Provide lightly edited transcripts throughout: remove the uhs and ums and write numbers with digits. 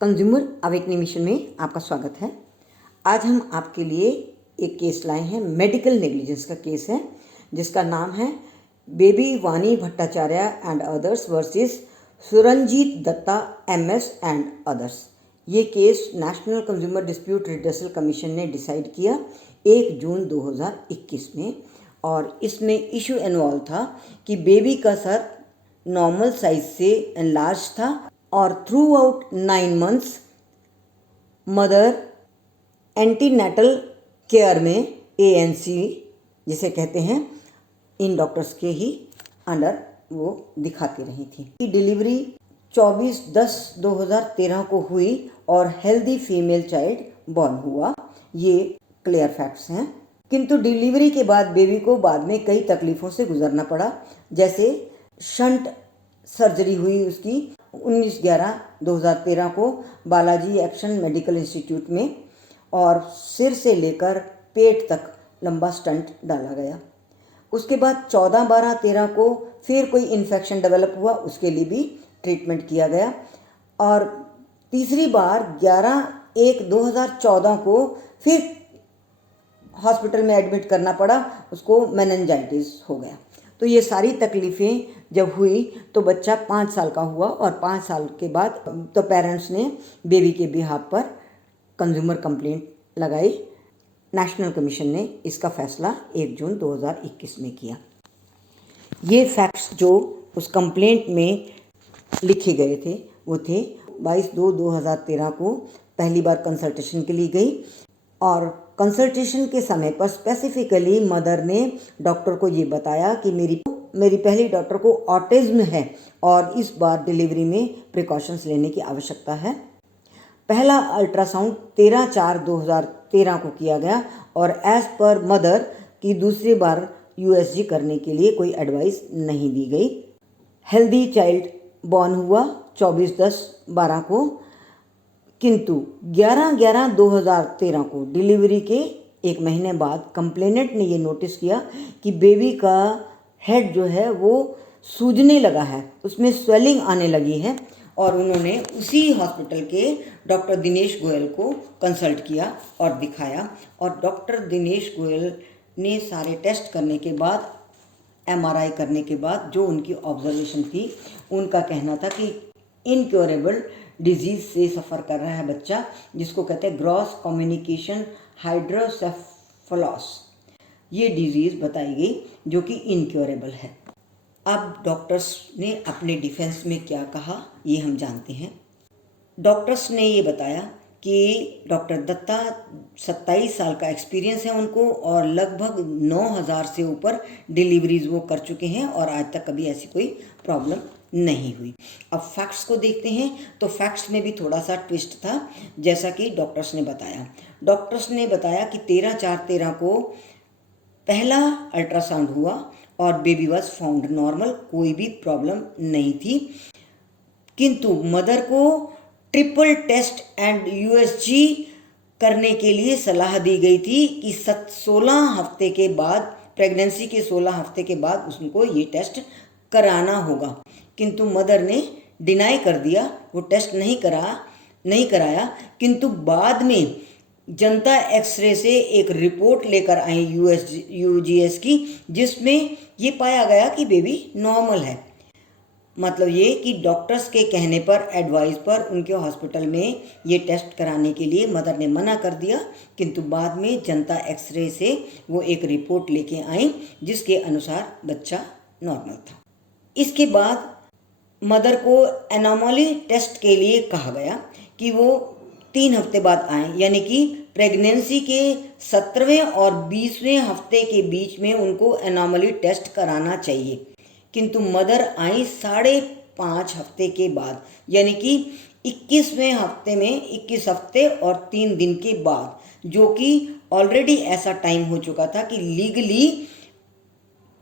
Consumer awakening mission में आपका स्वागत है। आज हम आपके लिए एक केस लाए हैं, मेडिकल नेग्लिजेंस का केस है, जिसका नाम है Baby Wani Bhattacharya and others versus Suranjit Dutta MS and others. ये case national consumer dispute redressal commission ने डिसाइड किया 1 जून 2021 में, और इसमें इशू इन्वॉल्व था कि बेबी का सर नॉर्मल साइज से एनलार्ज था और through out 9 months mother antenatal care में ANC जिसे कहते हैं, इन डॉक्टर्स के ही अंडर वो दिखाती रही थी। डिलीवरी 24/10/2013 को हुई और हेल्दी फीमेल चाइल्ड बॉर्न हुआ। ये क्लियर फैक्ट्स हैं। किंतु डिलीवरी के बाद बेबी को बाद में कई तकलीफ़ों से गुजरना पड़ा, जैसे शंट सर्जरी हुई उसकी 19/11/2013 को बालाजी एक्शन मेडिकल इंस्टीट्यूट में, और सिर से लेकर पेट तक लंबा स्टंट डाला गया। उसके बाद 14/12/13 को फिर कोई इन्फेक्शन डेवलप हुआ, उसके लिए भी ट्रीटमेंट किया गया, और तीसरी बार 11/1/2014 को फिर हॉस्पिटल में एडमिट करना पड़ा, उसको मेनिंजाइटिस हो गया। तो ये सारी तकलीफ़ें जब हुई तो बच्चा 5 साल का हुआ, और 5 साल के बाद तो पेरेंट्स ने बेबी के बिहाफ पर कंज्यूमर कंप्लेंट लगाई। नेशनल कमीशन ने इसका फैसला 1 जून 2021 में किया। ये फैक्ट्स जो उस कंप्लेंट में लिखे गए थे वो थे 22/2/2013 को पहली बार कंसल्टेशन के लिए गई, और कंसल्टेशन के समय पर स्पेसिफिकली मदर ने डॉक्टर को ये बताया कि मेरी पहली डॉक्टर को ऑटिज्म है और इस बार डिलीवरी में प्रिकॉशंस लेने की आवश्यकता है। पहला अल्ट्रासाउंड 13/4/2013 को किया गया, और एज पर मदर की दूसरी बार USG करने के लिए कोई एडवाइस नहीं दी गई। हेल्दी चाइल्ड बॉर्न हुआ 24/10/12 को, किंतु 11/11/2013 को डिलीवरी के 1 महीने बाद कंप्लेनेंट ने ये नोटिस किया कि बेबी का हेड जो है वो सूजने लगा है, उसमें स्वेलिंग आने लगी है, और उन्होंने उसी हॉस्पिटल के डॉक्टर दिनेश गोयल को कंसल्ट किया और दिखाया, और डॉक्टर दिनेश गोयल ने सारे टेस्ट करने के बाद, MRI करने के बाद जो उनकी ऑब्जर्वेशन थी, उनका कहना था कि इनक्योरेबल डिजीज़ से सफ़र कर रहा है बच्चा, जिसको कहते हैं ग्रॉस कम्युनिकेशन हाइड्रोसेफलोस। ये डिजीज़ बताई गई जो कि इनक्योरेबल है। अब डॉक्टर्स ने अपने डिफेंस में क्या कहा ये हम जानते हैं। डॉक्टर्स ने ये बताया कि डॉक्टर दत्ता 27 साल का एक्सपीरियंस है उनको, और लगभग 9,000 से ऊपर डिलीवरीज वो कर चुके हैं, और आज तक कभी ऐसी कोई प्रॉब्लम नहीं हुई। अब फैक्ट्स को देखते हैं, तो फैक्ट्स में भी थोड़ा सा ट्विस्ट था, जैसा कि डॉक्टर्स ने बताया। डॉक्टर्स ने बताया कि 13/4/13 को पहला अल्ट्रासाउंड हुआ और बेबी वाज फाउंड नॉर्मल, कोई भी प्रॉब्लम नहीं थी, किंतु मदर को ट्रिपल टेस्ट एंड USG करने के लिए सलाह दी गई थी कि 16 हफ्ते के बाद, प्रेगनेंसी के 16 हफ्ते के बाद उनको ये टेस्ट कराना होगा, किंतु मदर ने डिनाई कर दिया, वो टेस्ट नहीं कराया। किंतु बाद में जनता एक्सरे से एक रिपोर्ट लेकर आई UGS की, जिसमें ये पाया गया कि बेबी नॉर्मल है। मतलब ये कि डॉक्टर्स के कहने पर, एडवाइस पर उनके हॉस्पिटल में ये टेस्ट कराने के लिए मदर ने मना कर दिया, किंतु बाद में जनता एक्सरे से वो एक रिपोर्ट लेके आई जिसके अनुसार बच्चा नॉर्मल था। इसके बाद मदर को एनोमली टेस्ट के लिए कहा गया कि वो 3 हफ्ते बाद आएँ, यानी कि प्रेगनेंसी के 17वें और 20वें हफ्ते के बीच में उनको एनोमली टेस्ट कराना चाहिए, किंतु मदर आई 5.5 हफ्ते के बाद, यानी कि 21वें हफ्ते में 21 हफ्ते और 3 दिन के बाद, जो कि ऑलरेडी ऐसा टाइम हो चुका था कि लीगली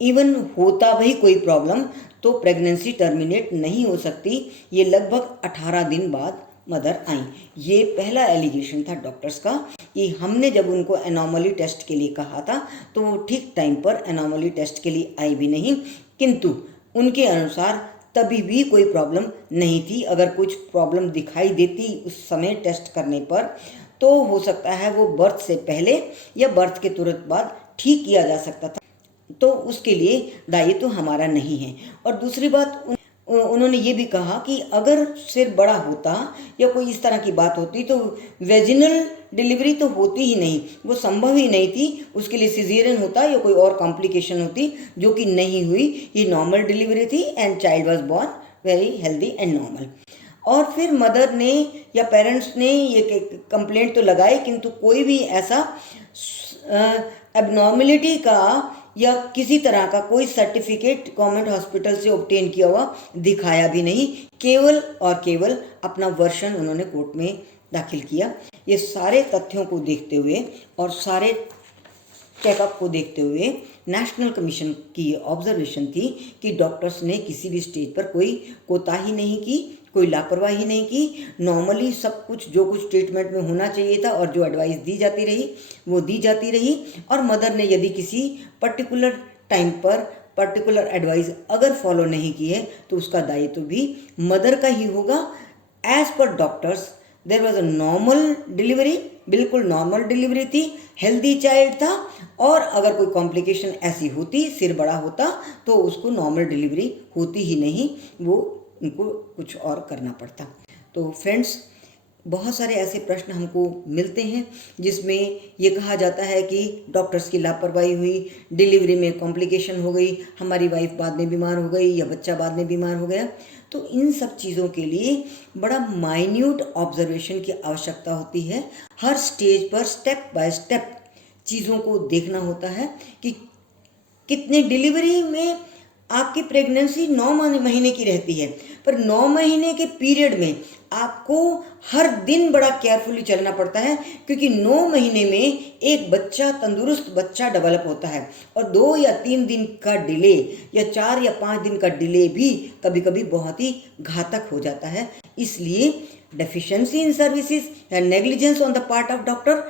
इवन होता भी कोई प्रॉब्लम तो प्रेगनेंसी टर्मिनेट नहीं हो सकती। ये लगभग 18 दिन बाद मदर आई। ये पहला एलिगेशन था डॉक्टर्स का कि हमने जब उनको एनोमली टेस्ट के लिए कहा था तो वो ठीक टाइम पर एनोमली टेस्ट के लिए आई भी नहीं, किंतु उनके अनुसार तभी भी कोई प्रॉब्लम नहीं थी। अगर कुछ प्रॉब्लम दिखाई देती उस समय टेस्ट करने पर तो हो सकता है वो बर्थ से पहले या बर्थ के तुरंत बाद ठीक किया जा सकता था, तो उसके लिए दायित्व तो हमारा नहीं है। और दूसरी बात उन्होंने ये भी कहा कि अगर सिर बड़ा होता या कोई इस तरह की बात होती तो वेजिनल डिलीवरी तो होती ही नहीं, वो संभव ही नहीं थी। उसके लिए सिजेरियन होता या कोई और कॉम्प्लिकेशन होती, जो कि नहीं हुई। ये नॉर्मल डिलीवरी थी and child was born very healthy and normal. और फिर मदर ने या पेरेंट्स ने ये कंप्लेंट तो लगाई, किंतु कोई भी ऐसा एबनॉर्मलिटी का या किसी तरह का कोई सर्टिफिकेट गवर्नमेंट हॉस्पिटल से ऑब्टेन किया हुआ दिखाया भी नहीं। केवल और केवल अपना वर्षन उन्होंने कोर्ट में दाखिल किया। ये सारे तथ्यों को देखते हुए और सारे चेकअप को देखते हुए नेशनल कमीशन की ऑब्जर्वेशन थी कि डॉक्टर्स ने किसी भी स्टेज पर कोई कोताही नहीं की, कोई लापरवाही नहीं की। नॉर्मली सब कुछ जो कुछ ट्रीटमेंट में होना चाहिए था और जो एडवाइस दी जाती रही वो दी जाती रही। और मदर ने यदि किसी पर्टिकुलर टाइम पर पर्टिकुलर एडवाइस अगर फॉलो नहीं की है तो उसका दायित्व भी मदर का ही होगा। As per doctors there was a normal delivery, बिल्कुल नॉर्मल डिलीवरी थी, हेल्दी चाइल्ड था। और अगर कोई कॉम्प्लिकेशन ऐसी होती, सिर बड़ा होता, तो उसको नॉर्मल डिलीवरी होती ही नहीं, वो उनको कुछ और करना पड़ता। तो फ्रेंड्स, बहुत सारे ऐसे प्रश्न हमको मिलते हैं जिसमें ये कहा जाता है कि डॉक्टर्स की लापरवाही हुई, डिलीवरी में कॉम्प्लिकेशन हो गई, हमारी वाइफ बाद में बीमार हो गई या बच्चा बाद में बीमार हो गया। तो इन सब चीज़ों के लिए बड़ा माइन्यूट ऑब्जर्वेशन की आवश्यकता होती है। हर स्टेज पर स्टेप बाय स्टेप चीज़ों को देखना होता है कि कितने डिलीवरी में आपकी प्रेगनेंसी 9 महीने की रहती है, पर 9 महीने के पीरियड में आपको हर दिन बड़ा केयरफुली चलना पड़ता है, क्योंकि 9 महीने में एक बच्चा, तंदुरुस्त बच्चा डेवलप होता है। और 2 या 3 दिन का डिले या 4 या 5 दिन का डिले भी कभी कभी बहुत ही घातक हो जाता है। इसलिए डेफिशिएंसी इन सर्विसेज या negligence on the part of doctor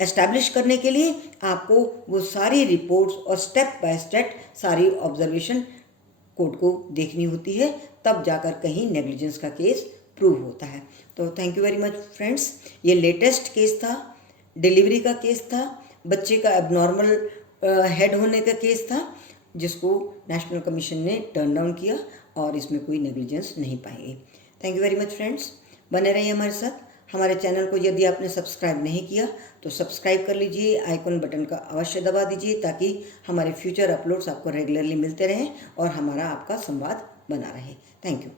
establish करने के लिए आपको वो सारी रिपोर्ट्स और स्टेप बाय स्टेप सारी ऑब्जर्वेशन कोर्ट को देखनी होती है, तब जाकर कहीं नेग्लिजेंस का केस प्रूव होता है। तो thank you very much friends. ये लेटेस्ट केस था, डिलीवरी का केस था, बच्चे का एबनॉर्मल हेड होने का केस था, जिसको नेशनल कमीशन ने टर्न डाउन किया और इसमें कोई नेग्लिजेंस नहीं पाएंगे। Thank you very much friends. बने रहिए हमारे साथ। हमारे चैनल को यदि आपने सब्सक्राइब नहीं किया तो सब्सक्राइब कर लीजिए, आइकन बटन का अवश्य दबा दीजिए, ताकि हमारे फ्यूचर अपलोड्स आपको रेगुलरली मिलते रहें और हमारा आपका संवाद बना रहे। Thank you.